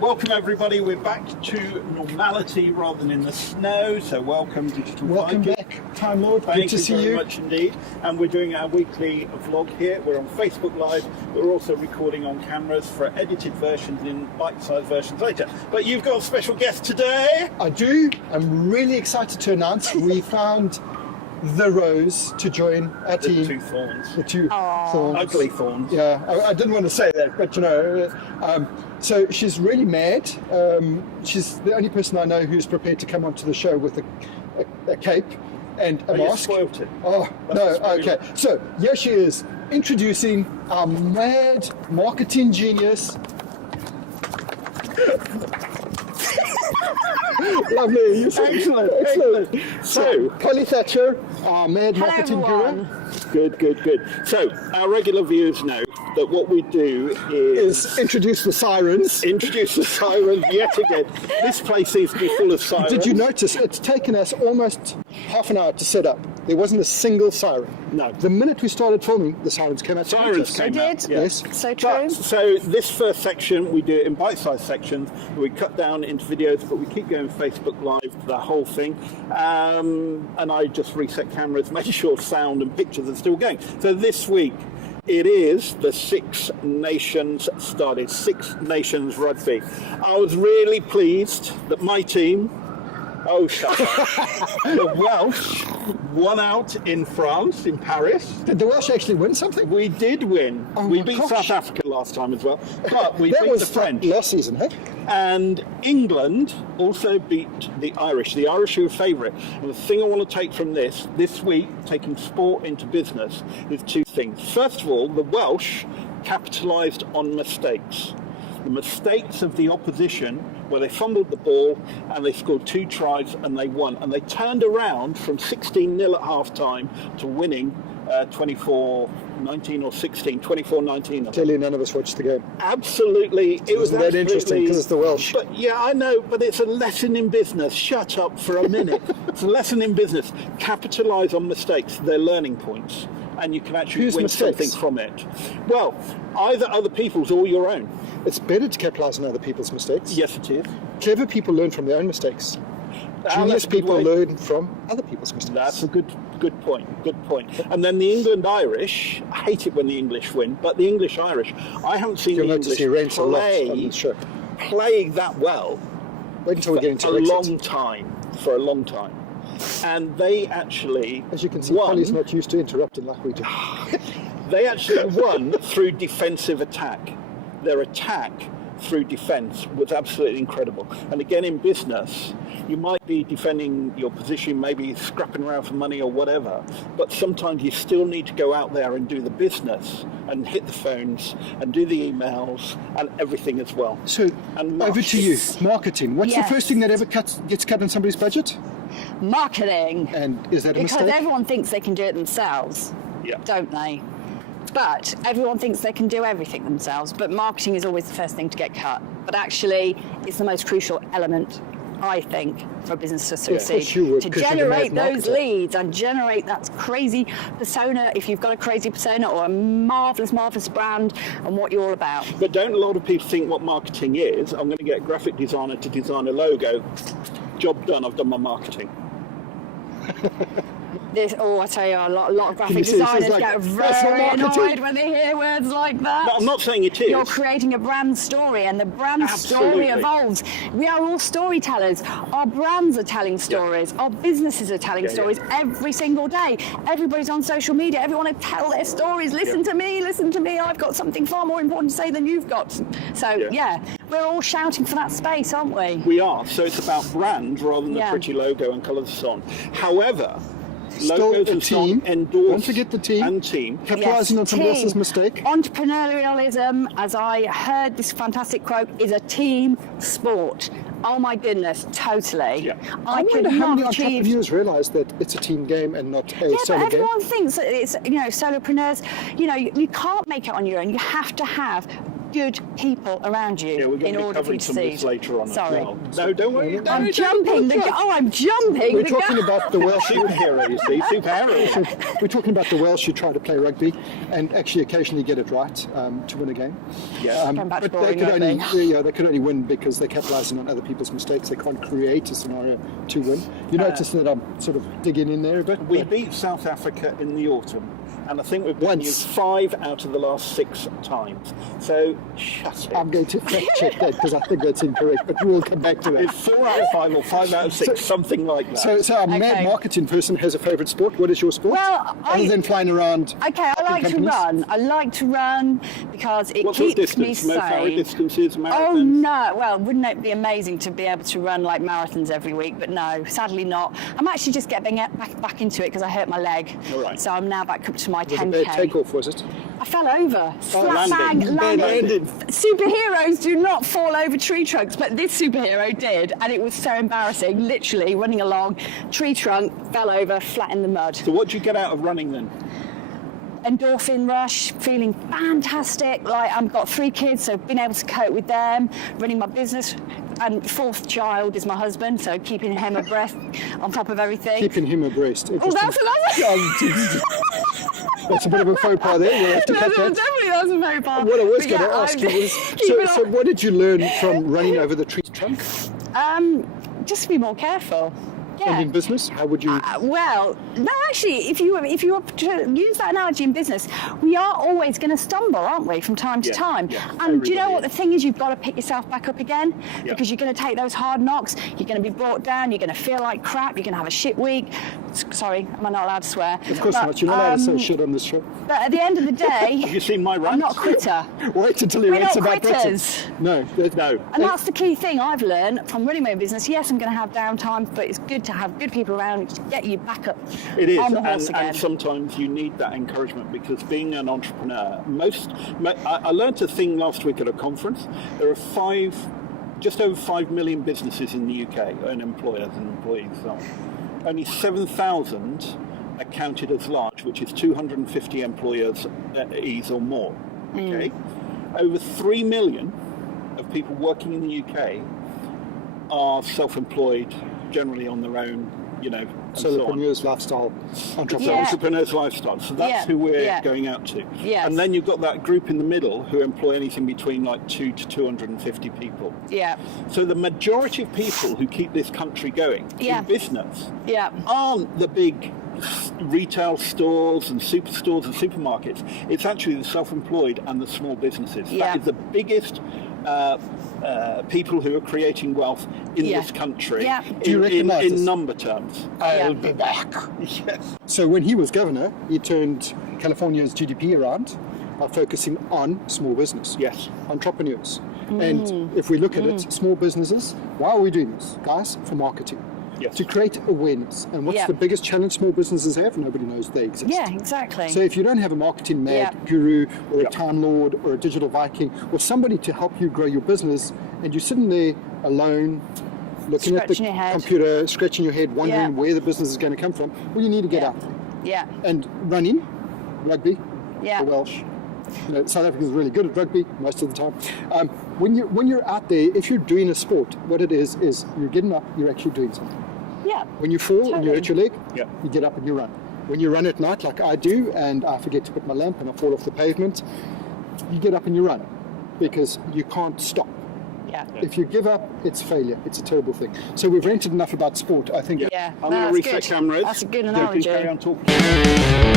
Welcome everybody. We're back to normality rather than in the snow. So welcome, Digital Welcome Viking. back, Time Lord. Thank Good to see you you. very much indeed. And we're doing our weekly vlog here. We're on Facebook Live. We're also recording on cameras for edited versions in bite-sized versions later. But you've got a special guest today. I do. I'm really excited to announce we found the Rose to join our The team. two thorns. The two thorns. Ugly thorns. Yeah, I didn't want to say that, but you know, so she's really mad. She's the only person I know who's prepared to come onto the show with a cape and a You mask. spoilt it. Oh, That's no, okay. So here she is, introducing our mad marketing genius. Lovely, you said Excellent. So, Polly Thatcher, our mad marketing guru. Good. So, our regular viewers know that what we do Is introduce the sirens. introduce the sirens yet again. This place seems to be full of sirens. Did you notice it's taken us almost half an hour to set up? There wasn't a single siren. No. The minute we started filming, the sirens came out. Sirens came They out. did? Yeah. Yes. So true. So this first section, we do it in bite-sized sections. We cut down into videos, but we keep going Facebook Live, the whole thing. And I just reset cameras, make sure sound and pictures are still going. So this week, it is the Six Nations started, Six Nations Rugby. I was really pleased that my team, shut up, the Welsh won out in France, in Paris. Did the Welsh actually win something? We did win. Oh we my beat gosh. South Africa last time as well, but we That beat was the French. last season, hey? And England also beat the Irish. The Irish were favourite. And the thing I want to take from this week, taking sport into business, is two things. First of all, the Welsh capitalised on mistakes. The mistakes of the opposition, where they fumbled the ball and they scored 2 tries and they won. And they turned around from 16-0 at half-time to winning 24-19 or 16, 24-19. Clearly none of us watched the game. Absolutely. It was Isn't that interesting? absolutely- Because it's the Welsh. But yeah, I know, but it's a lesson in business. Shut up for a minute. It's a lesson in business. Capitalise on mistakes. They're learning points. And you can actually Whose win mistakes? something from it. Well, either other people's or your own. It's better to capitalise on other people's mistakes. Yes, it is. Clever people learn from their own mistakes. That's Genius a good people way. learn from other people's mistakes. That's a good point. And then the England-Irish, I hate it when the English win, but the English-Irish, I haven't seen You'll the notice English he rants a lot on the show. play that well Wait until we get into for a Brexit. long time. And they actually As you can see, won. Polly's not used to interrupting like we do. They actually won through defensive attack. Their attack through defence was absolutely incredible. And again, in business, you might be defending your position, maybe scrapping around for money or whatever, but sometimes you still need to go out there and do the business and hit the phones and do the emails and everything as well. So, And over to you. Marketing. What's Yes. the first thing that ever gets cut in somebody's budget? Marketing. And is that a Because mistake? everyone thinks they can do it themselves, Yeah. don't they? But everyone thinks they can do everything themselves, but marketing is always the first thing to get cut. But actually, it's the most crucial element, I think, for a business to course succeed. you would, To 'cause you're the generate mad those marketer. leads and generate that crazy persona, if you've got a crazy persona or a marvellous brand and what you're all about. But don't a lot of people think what marketing is? I'm going to get a graphic designer to design a logo. Job done, I've done my marketing. I tell you, a lot of graphic you see, this is designers like get personal very marketing. annoyed when they hear words like that. No, I'm not saying it is. You're creating a brand story, and the brand Absolutely. story evolves. We are all storytellers. Our brands are telling stories. Our businesses are telling stories every single day. Everybody's on social media. Everyone want to tell their stories. Listen to me. I've got something far more important to say than you've got. So, we're all shouting for that space, aren't we? We are. So it's about brand rather than the pretty logo and colours and so on. However, Still logos a and so on team. endorse Don't forget the team. and team. Capitalising on somebody team. else's mistake. Entrepreneurialism, as I heard this fantastic quote, is a team sport. Oh my goodness, totally. Yeah. I could wonder how not many achieve. entrepreneurs realise that it's a team game and not a Yeah, solo but game. everyone thinks that it's, solopreneurs, you can't make it on your own. You have to have good people around you Yeah, we're going in to be order for covering you to some of this succeed. later on Sorry. as well. No, don't worry. No, I'm don't jumping. I'm jumping. We're the talking gun. about the Welsh. Superhero, you see, superhero. We're talking about the Welsh who try to play rugby and actually occasionally get it right to win a game. Yeah. Going back to But they boring could rugby. they could only win because they're capitalising on other people's mistakes. They can't create a scenario to win. You notice that I'm sort of digging in there a bit. We but- beat South Africa in the autumn, and I think we've beaten you Once. 5 out of the last 6 times. So, shut it. I'm going to fact check that because I think that's incorrect, but we'll come back to It's that. 4 out of 5 or 5 out of 6, something like that. So our mad Okay. marketing person has a favourite sport. What is your sport? Well, other than flying around. Okay, I like to companies? run. I like to run because it What sort of keeps me distance? Most hour sane. distances, marathons? Oh no! Well, wouldn't it be amazing to be able to run like marathons every week? But no, sadly not. I'm actually just getting back into it because I hurt my leg. All right. So I'm now back up to my It was a bad 10k. takeoff, was it? I fell over. Flat landing. bang, Landing. Superheroes do not fall over tree trunks, but this superhero did, and it was so embarrassing. Literally running along, tree trunk, fell over, flat in the mud. So what do you get out of running then? Endorphin rush, feeling fantastic. Like I've got 3 kids, so being able to cope with them, running my business, and 4th child is my husband, so keeping him abreast on top of everything. Keeping him abreast. Oh, that's That's a bit of a faux pas there. We'll have to cut that. definitely that's a very bad. What I was going to ask you was, so what did you learn from running over the tree trunk? Just to be more careful. And Yeah. in business, how would you? Well, no, actually, if you were to use that analogy in business, we are always going to stumble, aren't we, from time to Yeah, time? yeah, And do you know everybody what the is. thing is? You've got to pick yourself back up again Yeah. because you're going to take those hard knocks. You're going to be brought down. You're going to feel like crap. You're going to have a shit week. Sorry, am I not allowed to swear? Of course not. You're not allowed to say shit on this show. But at the end of the day, Have you seen my rant? I'm not a quitter. Wait until he We're writes not about quitters. Brexit. No, No. And that's the key thing I've learned from running my own business. Yes, I'm going to have downtime, but it's good to have good people around to get you back up It is, on the horse again. and sometimes you need that encouragement because being an entrepreneur, I learned a thing last week at a conference. There are just over 5 million businesses in the UK, and employers and employees. So only 7,000 are counted as large, which is 250 employees or more. Okay, over 3 million of people working in the UK are self-employed, generally on their own, and so on. solopreneurs, lifestyle, entrepreneurs. Yeah. Entrepreneur's lifestyle. So that's Yeah, who we're yeah. going out to. Yes. And then you've got that group in the middle who employ anything between like 2 to 250 people. Yeah, So the majority of people who keep this country going Yeah. in business yeah. aren't the big retail stores and superstores and supermarkets. It's actually the self-employed and the small businesses. Yeah. That is the biggest people who are creating wealth in Yeah. this country Yeah. Do you recognise in this? number terms. Yeah. be back. Yes. So when he was governor, he turned California's GDP around by focusing on small business, Yes. entrepreneurs. And if we look at it, small businesses, why are we doing this, guys? For marketing. Yes. To create awareness. And what's Yeah. the biggest challenge small businesses have? Nobody knows they exist. Yeah, exactly. So if you don't have a marketing mad Yeah. guru or a Yeah. time lord or a digital Viking or somebody to help you grow your business and you're sitting there alone looking at the Scratching your head. computer, scratching your head, wondering Yeah. where the business is going to come from, well, you need to get Yeah. out there. yeah, And running, rugby, yeah. the Welsh. South Africa's really good at rugby most of the time. When you're out there, if you're doing a sport, what it is you're getting up, you're actually doing something. Yeah. When you fall and you hurt your leg, Yeah. you get up and you run. When you run at night, like I do, and I forget to put my lamp and I fall off the pavement, you get up and you run because you can't stop. Yeah. If you give up, it's failure. It's a terrible thing. So we've ranted enough about sport. I think Yeah. I'm No, going to that's reset good. cameras. That's a good You can analogy. carry on talking.